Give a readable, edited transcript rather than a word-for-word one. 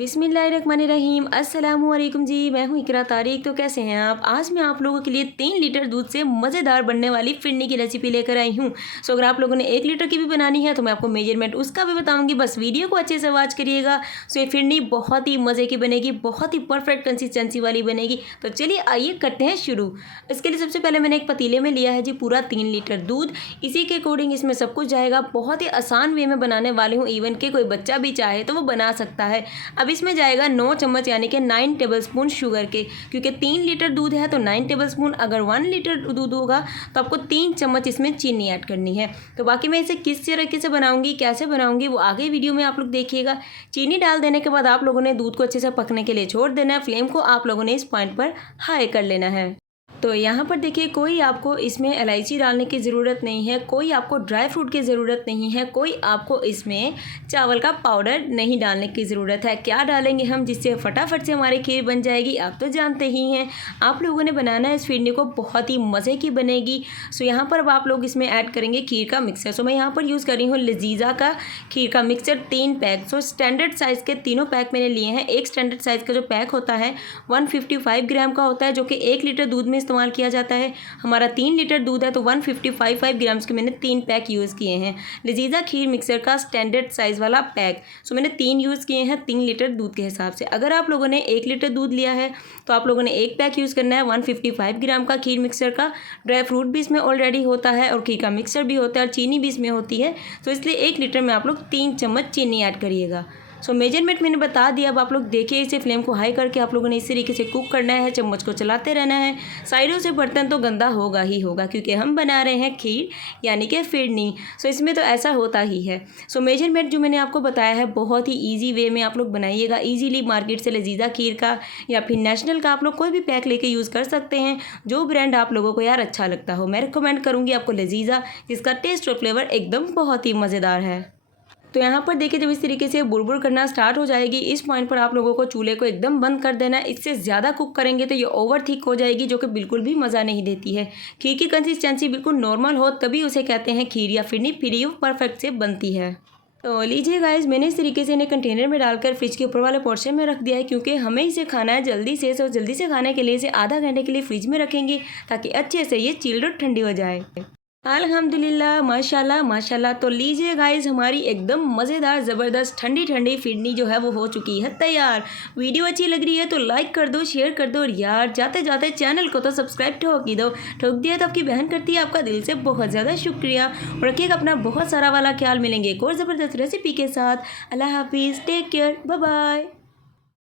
बिस्मिल्लाहिर्रहमानिर्रहीम अस्सलामुअलैकुम जी। मैं हूँ इकरा तारिक। तो कैसे हैं आप? आज मैं आप लोगों के लिए 3 लीटर दूध से मज़ेदार बनने वाली फिरनी की रेसिपी लेकर आई हूँ। सो अगर आप लोगों ने 1 लीटर की भी बनानी है तो मैं आपको मेजरमेंट उसका भी बताऊँगी, बस वीडियो को अच्छे से वॉच करिएगा। सो ये फिरनी बहुत ही मज़े की बनेगी, बहुत ही परफेक्ट कंसिस्टेंसी वाली बनेगी। तो चलिए आइए करते हैं शुरू। इसके लिए सबसे पहले मैंने एक पतीले में लिया है जी पूरा 3 लीटर दूध। इसी के अकॉर्डिंग इसमें सब कुछ जाएगा। बहुत ही आसान वे में बनाने वाले हूँ, इवन के कोई बच्चा भी चाहे तो वो बना सकता है। अब इसमें जाएगा 9 चम्मच यानी कि 9 टेबलस्पून शुगर के, क्योंकि 3 लीटर दूध है तो 9 टेबलस्पून। अगर 1 लीटर दूध होगा तो आपको 3 चम्मच इसमें चीनी ऐड करनी है। तो बाकी मैं इसे किस तरीके से बनाऊंगी, कैसे बनाऊंगी, वो आगे वीडियो में आप लोग देखिएगा। चीनी डाल देने के बाद आप लोगों ने दूध को अच्छे से पकने के लिए छोड़ देना है। फ्लेम को आप लोगों ने इस पॉइंट पर हाई कर लेना है। तो यहाँ पर देखिए, कोई आपको इसमें इलायची डालने की ज़रूरत नहीं है, कोई आपको ड्राई फ्रूट की ज़रूरत नहीं है, कोई आपको इसमें चावल का पाउडर नहीं डालने की ज़रूरत है। क्या डालेंगे हम जिससे फटाफट से हमारी खीर बन जाएगी, आप तो जानते ही हैं। आप लोगों ने बनाना है इस फिरनी को, बहुत ही मज़े की बनेगी। सो यहाँ पर अब आप लोग इसमें ऐड करेंगे खीर का मिक्सर। सो मैं यहाँ पर यूज़ कर रही हूँ लजीज़ा का खीर का mixer 3 pack. So standard size के तीनों पैक मैंने लिए हैं। एक स्टैंडर्ड साइज़ का जो पैक होता है 155 ग्राम का होता है, जो कि 1 लीटर दूध में इस्तेमाल किया जाता है। हमारा 3 लीटर दूध है तो 155 ग्राम्स के मैंने 3 पैक यूज़ किए हैं लजीज़ा खीर मिक्सर का स्टैंडर्ड साइज़ वाला पैक। सो मैंने 3 यूज़ किए हैं 3 लीटर दूध के हिसाब से। अगर आप लोगों ने 1 लीटर दूध लिया है तो आप लोगों ने 1 पैक यूज़ करना है 155 ग्राम का खीर मिक्सर का। ड्राई फ्रूट भी इसमें ऑलरेडी होता है और खीर का मिक्सर भी होता है और चीनी भी इसमें होती है। तो इसलिए 1 लीटर में आप लोग 3 चम्मच चीनी ऐड करिएगा। सो मेजरमेंट मैंने बता दिया। अब आप लोग देखिए, इसे फ्लेम को हाई करके आप लोगों ने इस तरीके से कुक करना है। चम्मच को चलाते रहना है। साइडों से बर्तन तो गंदा होगा ही होगा, क्योंकि हम बना रहे हैं खीर यानी कि फिरनी। सो इसमें तो ऐसा होता ही है। सो मेजरमेंट जो मैंने आपको बताया है बहुत ही ईजी वे में आप लोग बनाइएगा। ईजीली मार्केट से लजीज़ा खीर का या फिर नेशनल का आप लोग कोई भी पैक लेके यूज़ कर सकते हैं, जो ब्रांड आप लोगों को यार अच्छा लगता हो। मैं रिकमेंड करूँगी आपको लजीज़ा, जिसका टेस्ट और फ्लेवर एकदम बहुत ही मज़ेदार है। तो यहाँ पर देखिए, जब इस तरीके से बुड़बुड़ करना स्टार्ट हो जाएगी, इस पॉइंट पर आप लोगों को चूल्हे को एकदम बंद कर देना है। इससे ज़्यादा कुक करेंगे तो ये ओवर थिक हो जाएगी, जो कि बिल्कुल भी मज़ा नहीं देती है। खीर की कंसिस्टेंसी बिल्कुल नॉर्मल हो तभी उसे कहते हैं खीर या फिरनी, फिर ये परफेक्ट से बनती है। तो लीजिए गाइस, मैंने इस तरीके से इन्हें कंटेनर में डालकर फ्रिज के ऊपर वाले पोर्शन में रख दिया है, क्योंकि हमें इसे खाना है जल्दी से। सो जल्दी से खाने के लिए इसे आधा घंटे के लिए फ्रिज में रखेंगे ताकि अच्छे से ये चिल्ड ठंडी हो जाए। अल्हम्दुलिल्लाह, माशाल्लाह माशाल्लाह। तो लीजिए गाइस, हमारी एकदम मज़ेदार ज़बरदस्त ठंडी ठंडी फिरनी जो है वो हो चुकी है तैयार। वीडियो अच्छी लग रही है तो लाइक कर दो, शेयर कर दो, और यार जाते जाते चैनल को तो सब्सक्राइब ठोक ही दो। ठोक दिया तो आपकी बहन करती है आपका दिल से बहुत ज़्यादा शुक्रिया। और रखिएगा अपना बहुत सारा वाला ख्याल। मिलेंगे एक और ज़बरदस्त रेसिपी के साथ। अल्लाह हाफिज़, टेक केयर, बाय बाय।